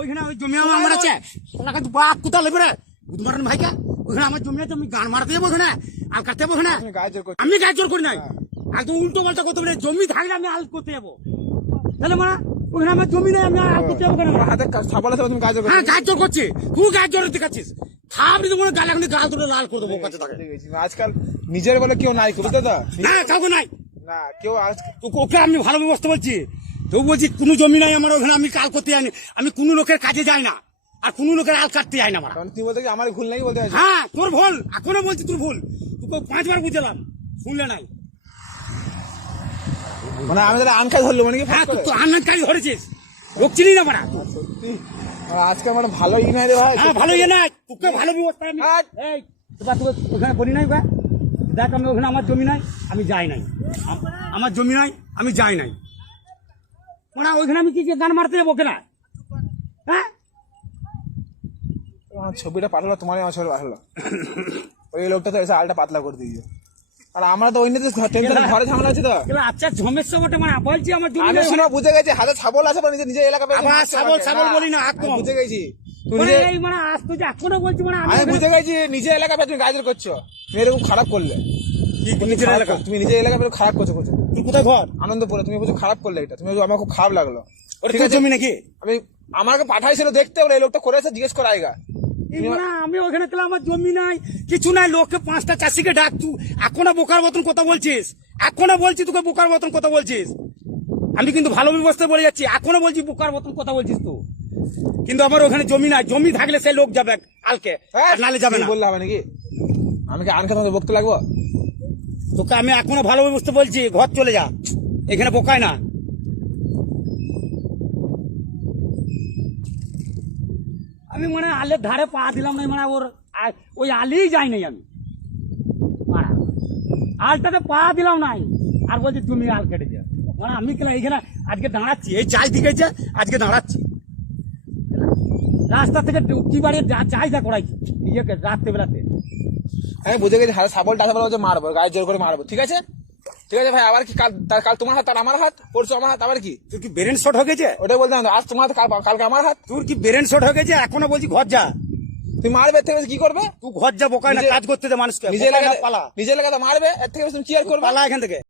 ওইখানে ওই জমি আমার আছে, ওনাকে বাঘ কোথা লেবে রে বুধমারন ভাইকা, ওইখানে আমার জমি আছে, আমি গান মারতে যাবো ওখানে, আল কাটতে যাবো ওখানে। আমি গাছ জোর করি নাই, একদম উল্টো পাল্টা করতে পারি। জমি থাকলে আমি আল করতে যাবো, তাহলে মানে ওখানে আমার জমি নেই, আমি আল করতে যাবো কেন? হাতে ছাগল আছে, তুমি গাছ জোর করছো? হ্যাঁ গাছ জোর করছি, তুই গাছ জোর দেখাচ্ছিস, থামনি তো মনে গাল এখন গাল তুলে লাল করে দেবো কাছে থাকে। আজকাল নিজের বলে কেউ নাই, বুঝতে তো? হ্যাঁ কাউকে নাই না কেউ ওকে আমি ভালো ব্যবস্থা বলছি, তো বলছি কোনো জমি নাই আমার ওখানে, আমি কাল করতে যাইনি, আমি কোনো লোকের কাজে যাই না, আর কোনো লোকের আল কাটতে যাই না। তুই বলতে কি আমার ভুল নাই বলতে? হ্যাঁ তোর ভুল, এখনো বলছি তোর ভুল, তোকে 5 বার বুঝলাম, শুনলে নাই। মানে আমি তাহলে আনকাজ ধরলো মানে কি? হ্যাঁ তুই তো আনকাজ ধরেছিস, লোক চিনি না মারা। সত্যি আজকে মানে ভালো ই নাই রে ভাই। হ্যাঁ ভালো ইয়ে নাই, তোকে ভালো ব্যবস্থা আমি এই তোকে ওখানে বলি নাই বা দেখ, আমি ওখানে আমার জমি নাই, আমি যাই নাই, আমার জমি নাই, আমি যাই নাই, মানে ওইখানে আমি কি গান মারতে যাবো কেনা? হ্যাঁ ছবিটা পাঠালো, তোমার আমার ছবি পাঠালো, ওই লোকটা তো এসে আলটা পাতলা করে দিয়েছে। আর আমরা তো ওই নিয়ে ঘরে ঝামেলা আছে তো। আচ্ছা সমস্যা বটে, মানে বলছি আমার জমি আমি শোনা বুঝে গেছি, হাতে ছাগল আছে, নিজের এলাকা ছাগল বলি না, বুঝে গেছি। মানে আজ তো এখনো বলছি, মানে আমি বুঝে গেছি নিজের এলাকা তুমি গাজর করছো, তুমি এরকম খারাপ করলে। নিজের এলাকা, তুমি নিজের এলাকা খারাপ করছো। তুই কোথায় ঘর? আনন্দপুরে। তুমি বলছো খারাপ করলে, এটা তুমি আমার খুব খারাপ লাগলো। ঠিক আছে জমি নাকি? আমি আমাকে পাঠাইছিল দেখতে, বলে এই লোকটা করেছে, জিজ্ঞেস করে আইগা। আমি ওখানে গেলাম, আমার জমি নাই, কিছু নাই, লোককে 5টা চাষিকে ডাক, তুই এখনো বোকার মতন কথা বলছিস, এখনো বলছি তোকে বোকার মতন কথা বলছিস। আমি কিন্তু ভালো ব্যবস্থা বলে যাচ্ছি, এখনো বলছি বোকার মতন কথা বলছিস তো, কিন্তু আমার ওখানে জমি নাই, জমি থাকলে সেই লোক যাবে কালকে, নালে যাবে না। বললে হবে নাকি? আমি কি আনকে তোমাকে বকতে লাগবো? তোকে আমি এখনো ভালো ব্যবস্থা বলছি, ঘর চলে যা, এখানে বোকায় না। আমি মানে আলের ধারে পা দিলাম না, মানে ওই আলেই যাই নাই আমি, আলটাতে পা দিলাম নাই, আর বলছি তুমি আল কেটেছে, মানে আমি কেন এইখানে আজকে দাঁড়াচ্ছি, এই চাই দিকেছে আজকে দাঁড়াচ্ছি, রাস্তা থেকে কি বাড়ি চাহিদা করাইছি নিজেকে রাত্রে বেলাতে। আমি বুঝে গেছি, হাতে ছাগল টাকা মারবো, গায়ে জোর করে মারবো। ঠিক আছে ভাই, আবার কি কাল তোমার হাত, তার আমার হাত, পরশু আমার হাত, আবার কি? তোর কি ব্রেন শট হয়ে গেছে? ওটাই বলতে আজ তোমার হাত, কালকে আমার হাত। তোর কি ব্রেন শট হয়ে গেছে? এখনো বলছি ঘর যা, তুই মারবে, এর থেকে কি করবে? তুই ঘর যা, বোকায় না, কাজ করতে দে মানুষকে, নিজের এলাকাতে মারবে, এর থেকে তুমি কি আর করবে? পালা এখান থেকে।